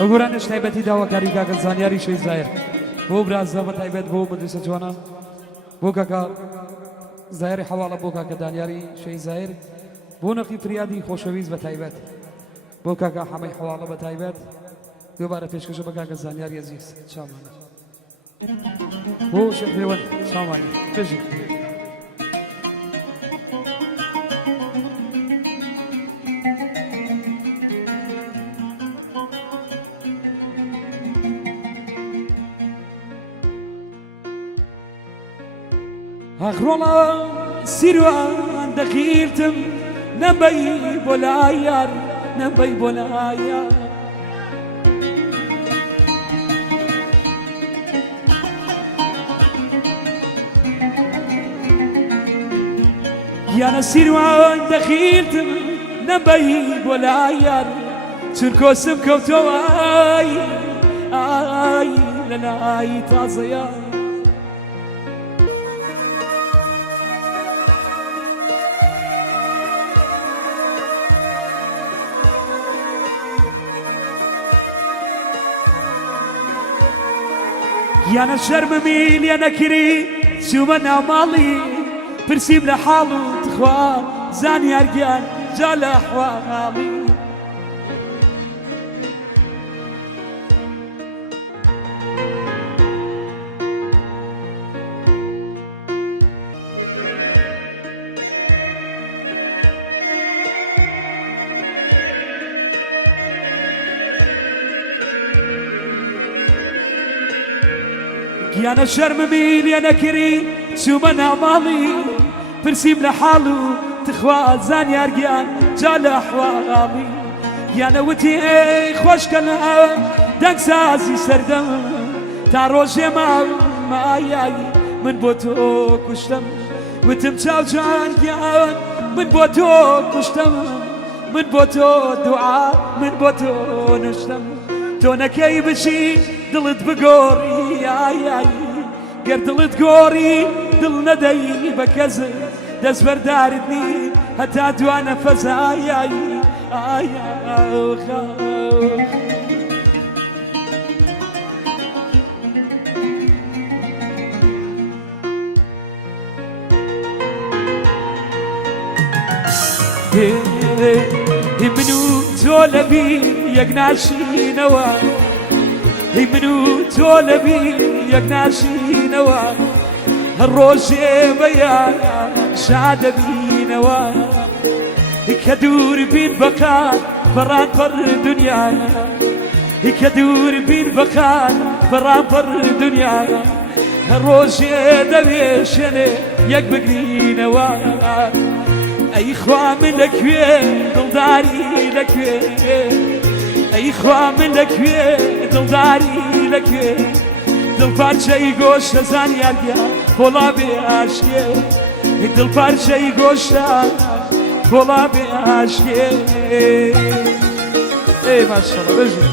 ئەگۆرانش تایبەتی داواکاری کاکە زانیاری شەی زایر بۆ برازە بە تایبەت بۆ مدرسە جوانە بۆ کاکە زایری حواڵە بۆ کاکە دانیاری شەی زایر بۆ نەقی فریادی خۆشەویست بە تایبەت بۆ کاکە حەمەی حواڵە بە تایبەت دووبارە پێشکەشە بە کاکە زانیاری عەزیز چامانە بۆ شێخ پەیوەند چامانی پێشی ئەخڕۆڵە سیروان دەخیرتم نەبەی بۆ لای یار نەبەی بۆ لای یار گیانە سیروان دەخیرتم نەبەی بۆ لای یار چرکۆسم کەوتەوە ئای لە لای تازەیە گیانە شەرممی لێ نەکری چوومە ناوماڵی پرسیم لە حاڵ و تخوا زانیار گیان جا لە ئەحواڵی گیانە شەرممی لێ نەکری چوومە ناوماڵی پرسیم لە حاڵ و تخوا زانیار گیان جا لە ئەحواڵی گیانە وتی ئەی خۆشکە لە دەنگ سازی سەردەم تا ڕۆژێ مایایی من بۆ تۆ کوشتم وتم چاوجان گیان من بۆ تۆ کوشتم من بۆ تۆ دوعا من بۆ تۆ نوشتم تۆ نەکەی بچی دڵت بگۆڕی گەر دڵت گۆڕی دڵ نەدەی بە کەس دەست بەردارت نی هەتا دوانە فەزایایی من و تۆ لەبیر یەک ناشینەوە من و تۆ لەبیر یەک ناشینەوە هەر ڕۆژێ بەیان شادەبینەوە کە دوور بین بەقات بەڕان پەر دنیا کە دوور بین بەقات بەڕان پەر دنیا هەر ڕۆژێ دەوێ شوێنێ یەک بگرینەوە ئەی خوا من لەکوێ دڵداری لەکوێ ئەی خوا من لەکوێ دڵداری لەکوێ دڵپارچەی گۆشتە زانیار گیان پۆڵا بێ ئاشکێ دڵپارچەی گۆشتە پۆڵا بێ ئاشکێ ئێ ماشەڵڵا بژێ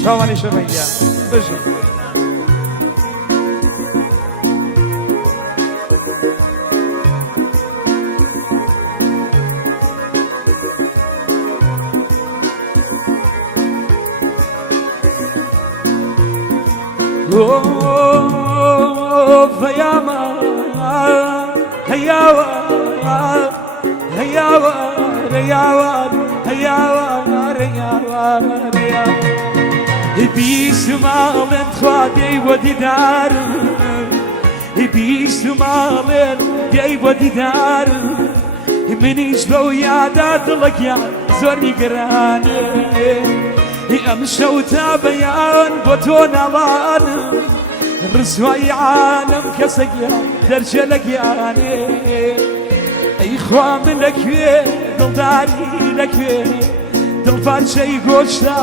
چاوانی شەمەنگیان بژێ فياما هياوا هياوا رياوا هياوا رياوا بيس مالن خوادي وديدار بيس مالن دي وديدار منيش بو يادات لك يا زوري قراني ئەمشەو تا بەیان بۆ تۆ ناڵان ڕزوای عالەم کەسەگیان دەرچێ لە گیانێ ئەی خوا من لەکوێ دڵداری لەکوێ دڵپارچەی گۆشتە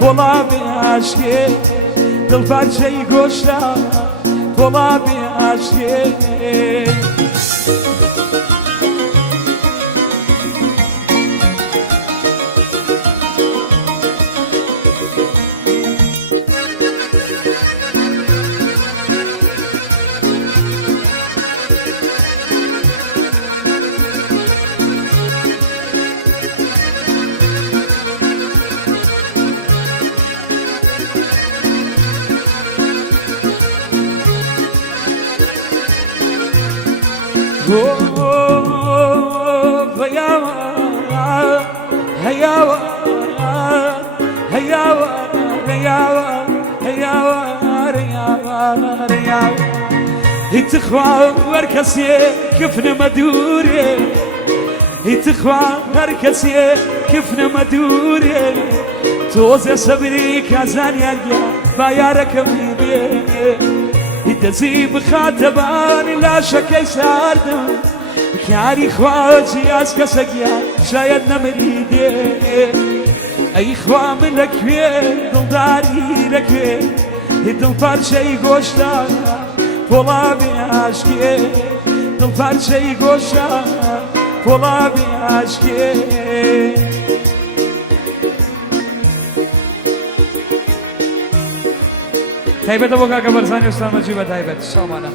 پۆڵا بێ ئاشکێ دڵپارچەی گۆشتە پۆڵا بێ ئاشکێ تخوى مركزي كفنا مدوري تخوى مركزي كفنا مدوري توزي صبري كازاني أرجع بايارك ميبي يدزي بخاتبان لا شك يساردم كاري خواجي أسكا سقيا شايد نمريدي أي خوا من لكوين دلداري لكوين دل parçayı goşta pola bir aşkı dil parçayı goşta pola bir aşkı taybet bu kadar barzani ustam acıba taybet şamana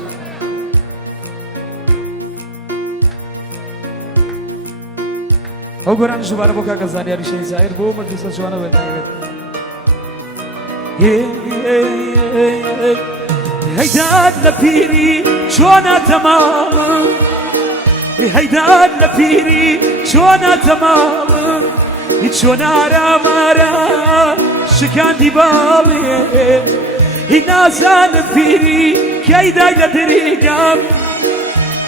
Oguran şu bana bu kadar zani arışın zahir bu meclise şu ana ve taybet هيداد لبيري شونا تمام هيداد لبيري شونا تمام شونا رامارا شكان دي بالي هنازان بيري كيداي لدريقام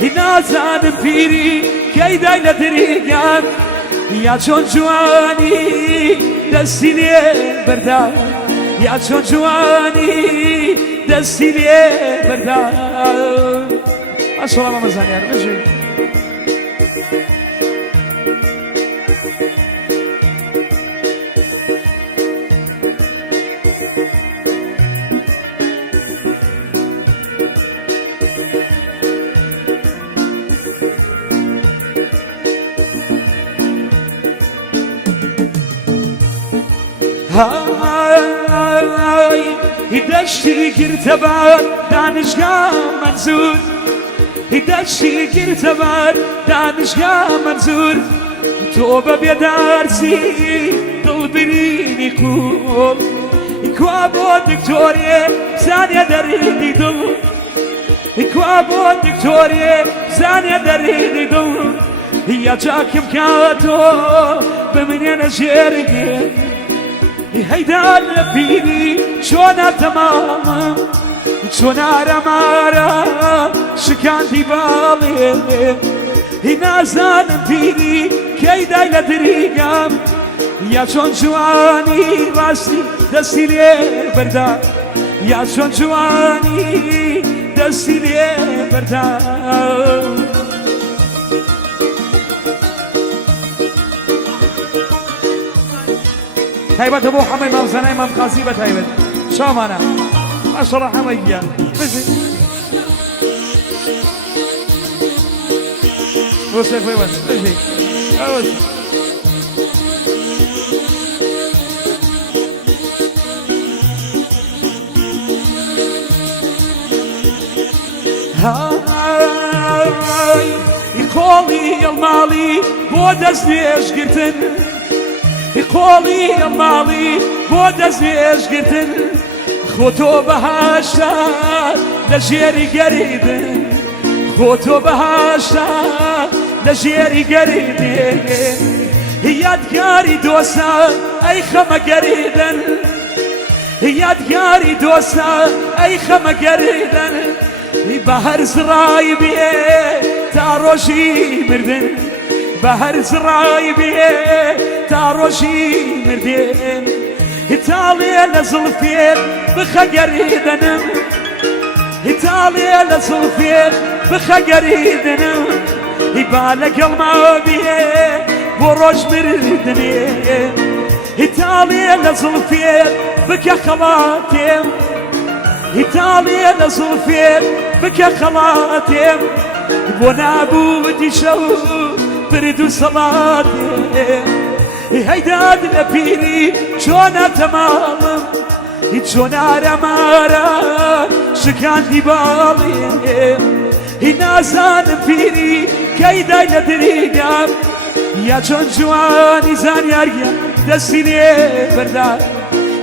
هنازان بيري كيداي لدريقام يا جون جواني دسيني بردان يا جون جواني دستي بردان السلام مزاني يا رجل هدشتي كرتبان دانشقا منزور هدشتي كرتبان دانشقا منزور توبة بيدارسي دلبريني كول إكوابو دكتوري ثانية دريني دل إكوابو دكتوري ثانية دريني دل هي جاكم كاتو بمنين أجيرني هيدا لبيني شونا تمام شونا رمارا شكان دي بالي هنا زان بيني كيدا لدريقام يا شون جواني راسي دستي لي بردا يا شون جواني دستي لي بردا تايبت ابو حمي امام زنا امام قاسي بتايبت شامانا اشرح حميا وصف وين ماشي هاي يقولي المالي بودس ليش قلتن يقولي يا مالي بودز ايش قلتن خوتو بهاشتا لجيري قريبن خوتو بهاشتا لجيري قريبن هي تقاري دوسا اي خما قريبن هي تقاري دوسا اي خما قريبن بهر زرايبي تاروشي مردن بهر زرايبي تاروشي مردين إيطاليا لزلفين بخجريدنم إيطاليا لزلفين بخجريدنم يبالك الماضية بروج مردني إيطاليا لزلفين بك خلاتيم إيطاليا لزلفين بك خلاتيم بونا بودي شو بردو صلاتي هيداد لبيني شونا تمام شونا رمارا شكان دي بالي هنا زان بيني كيدا لدريقام يا جون جواني زان ياريا دستي لي بردان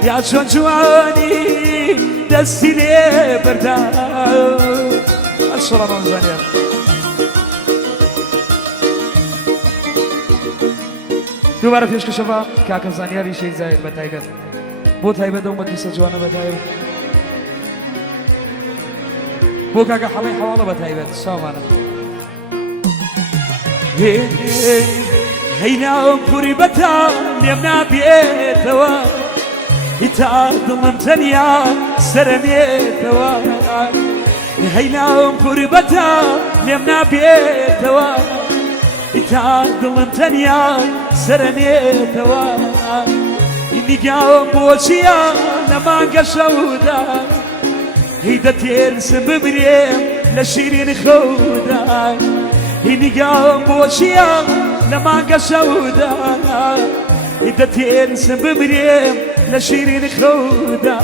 يا جون جواني دستي لي بردان السلام عليكم دووبارە پێشکەشەوە کاکە زانیاری شەیخ زاهیر بە تایبەت بۆ تایبەت ئەو مەجلیسە جوانە بە تایبەت بۆ کاکە حەڵەی حەواڵە بە تایبەت ساوانە هەیناوم کوڕی بەتا لێم نابێتەوە هیتا دڵم تەنیا سەرمێتەوە هەیناوم کوڕی بەتا لێم نابێتەوە هیتا دڵم تەنیا سەرمێتەوە نیگاوم بۆچیە لە مانگە شەودا هی دەتێرسم بمرێم لە شیرین خەودا هی نیگاوم بۆچیە لە مانگە شەودا هی دەتێرسم بمرێم لە شیرین خەودا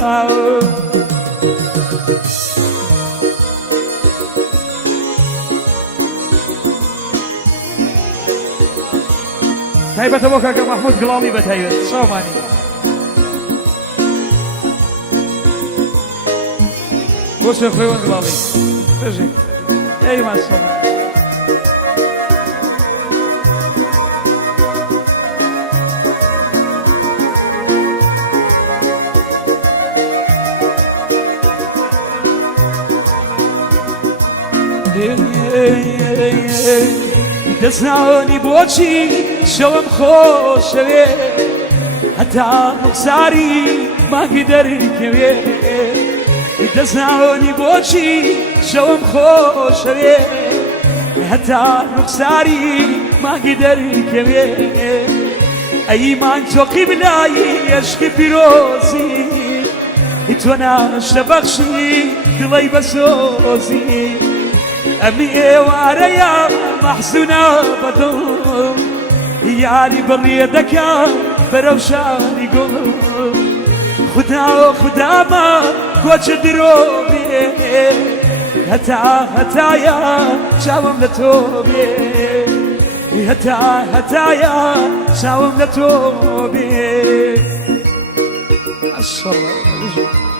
تایبەتەوە کاکە مەحموود گڵاڵی بە تایبەت ساومانی بۆ شێخ خۆیوەن گڵاڵی بژێ ئەی ماشەڵڵا دەستناوەنی بۆچی شەوم خۆشەوێ هەتا ڕوخساری مانگی دەرکەوێ دەستناوەنی بۆچی شەوم خۆشەوێ هەتا ڕوخساری مانگی دەرکەوێ ئەی مانگتۆقی بلایی عشقی پیرۆزی تۆ ناشتە بەخشی دڵی بەسۆزی ئەمی ئێوارەیە مەحزونە بەدڵ یاری بڕیە دەکا بەرەو شاری گوڵ خدا و خدامە کۆچە درۆ بێ هەتا هەتایە چاوم لە تۆ بێ هەتا هەتایە چاوم لە تۆ بێ ماشەڵڵا